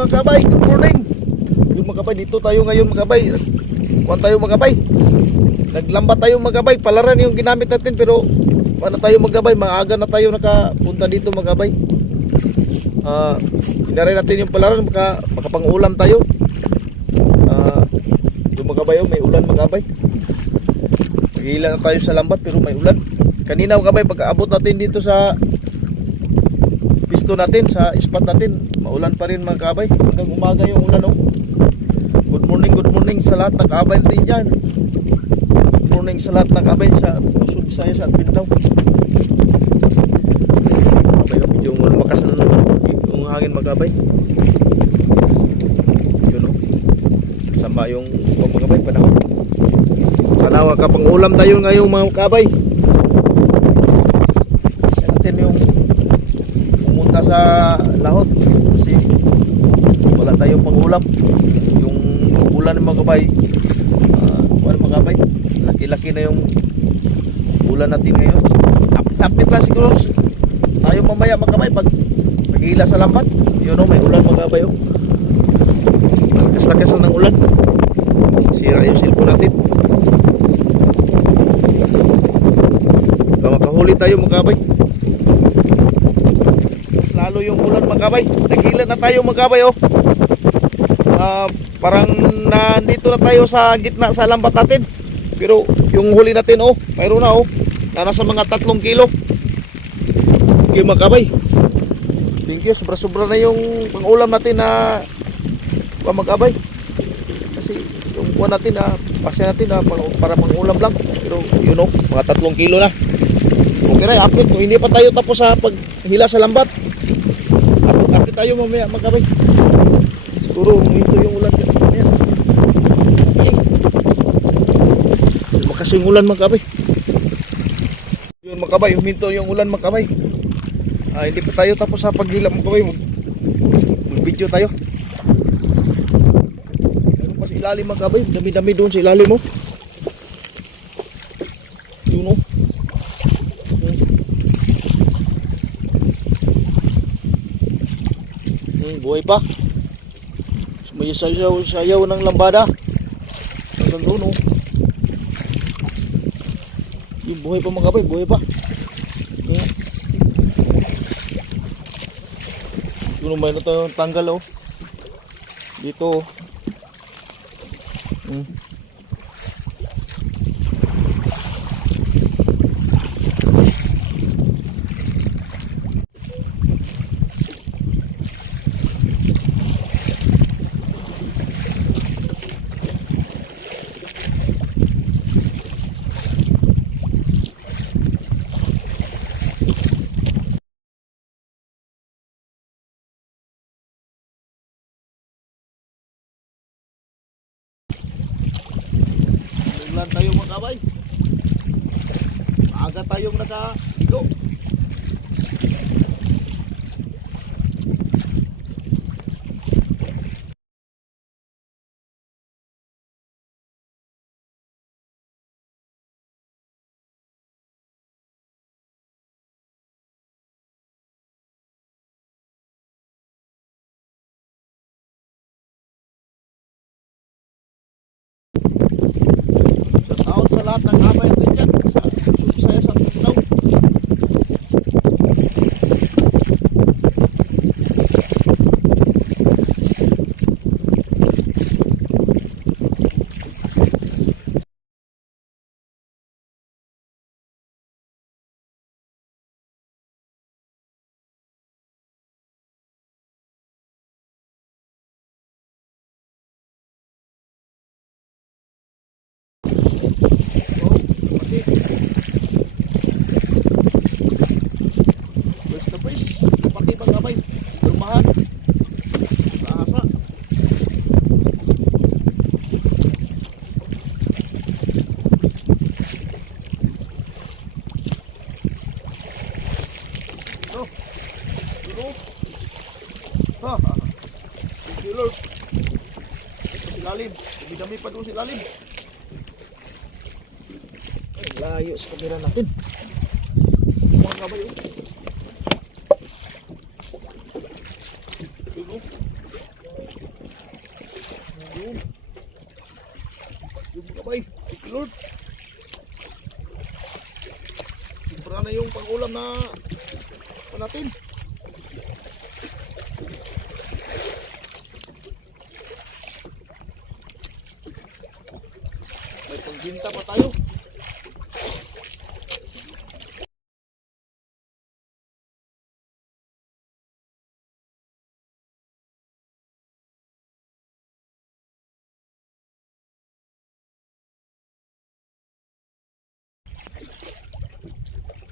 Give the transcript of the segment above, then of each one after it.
mga kabay, good morning. Yung mga kabay, dito tayo ngayon mga kabay. Kuhan tayo mga kabay. Naglambat tayo mga kabay, palaran yung ginamit natin pero ano tayo mga kabay, maaga na tayo nakapunta dito mga kabay. Ah, inaray natin yung palaran, maka, makapangulam tayo. Ah, yung mga kabay, oh, may ulan mga kabay. Maghihila na tayo sa lambat pero may ulan. Kanina mga kabay, pag natin dito sa pisto natin sa spot natin maulan pa rin mga kabay. Hanggang umaga yung ulan oh. good morning good morning sa lahat ng kabay natin dyan good morning sa lahat ng kabay sa Luzon, Visayas at Mindanao. Kaya medyo malakas na yung hangin mga kabay. Yun oh. Sama yung mga kabay panahon. Sana makapangulam tayo ngayong mga kabay Sa natin yung pumunta sa lahot. Kasi wala tayong pangulam yung ulan ng mga kabay. Uh, wala mga kabay. Laki-laki na yung ulan natin ngayon. Update lang siguro. Tayo mamaya mga kabay pag naghihila sa lambat yun o may ulan mga kabay oh. lakas-lakas na ng ulan. Sira yung cellphone natin. Makahuli tayo mga kabay lalo yung ulan magkabay nagilan na tayo magkabay oh. Ah, parang nandito na tayo sa gitna sa lambat natin. Pero yung huli natin oh mayroon na oh. Na nasa mga tatlong kilo. Okay magkabay thank you. Sobra sobra na yung pangulam natin na pa magkabay kasi yung kuha natin na pasya natin na pang- para pangulam lang. Pero yun oh mga tatlong kilo na. Okay na update. Hindi pa tayo tapos sa paghila sa lambat tayo mamaya magkabay. Siguro huminto yung ulan. Ayan. Ay. Makas yung ulan magkabay. Yun magkabay, huminto yung ulan magkabay. Ah, hindi pa tayo tapos sa paghila magkabay. Mag, video tayo. Meron pa sa ilalim magkabay. Dami-dami doon sa ilalim mo. Oh. Hmm, buhay pa. May sayaw, sayaw ng lambada. Hanggang doon, oh. Yung buhay pa mga kapay, buhay pa. Hmm. Yun, may na tanggal, oh. Dito, oh. Hmm. Ulan tayo mga kabay. Aga tayong sa lahat ng kabay Ha? Silog. Silalim. Dami-dami pa doon silalim. Layo sa kamera natin. Mga ba yun? Dugo. Ayun. Yung mga bay. Lord. Sobra na yung pang-ulam na natin. Pagbinta pa tayo.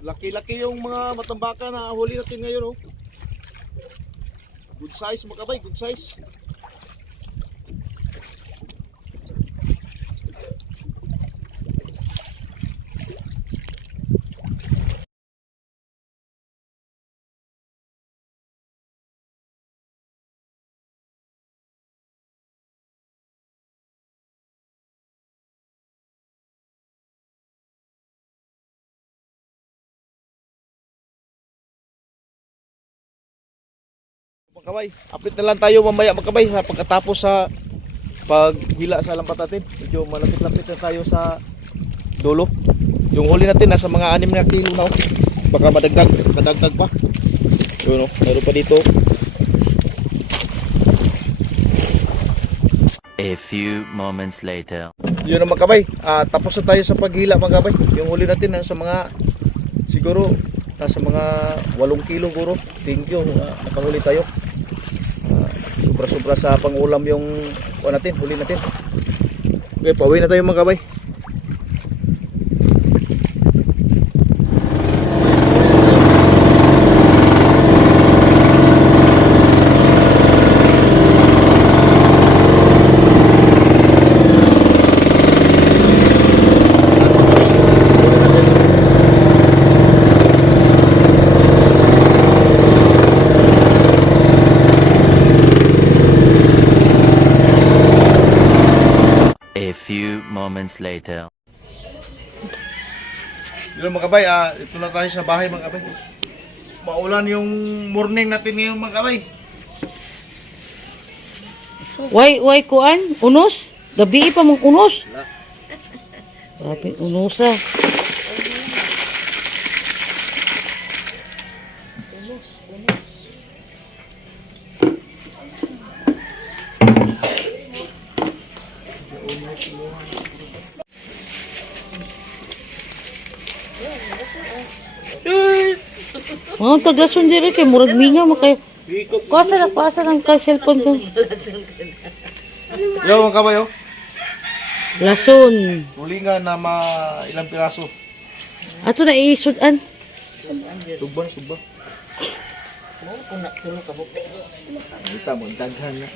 Laki-laki yung mga matambaka na huli natin ngayon, oh. Good size mga kabay, good size. Mga kabay, update na lang tayo mamaya mga kabay sa pagkatapos sa paghila sa lambat natin. Medyo malapit-lapit na tayo sa dulo. Yung huli natin nasa mga 6 na kilo na oh. Baka madagdag, madagdag pa. Yun oh, meron pa dito. A few moments later. Yun ang mga kabay. Ah, tapos na tayo sa paghila mga kabay. Yung huli natin nasa mga siguro nasa mga 8 kilo guro. Thank you. ah, nakahuli tayo. Sobra-sobra sa pangulam yung kuha natin, huli natin. Okay, pauwi na tayo mga kabay. A few moments later. Yun mga kabay, ah, ito na tayo sa bahay mga kabay. Maulan yung morning natin ngayon mga kabay. Why, why kuan? Unos? Gabi pa mong unos? Grabe, unosa. Mga taglason diri kay murag minga makay. Kuasa na kuasa ng ka cellphone ko. Yo mga kabay oh. Lason. Tulingan na ma ilang piraso. Ato na iisudan. Sugba, sugba. Kita mo, daghan na.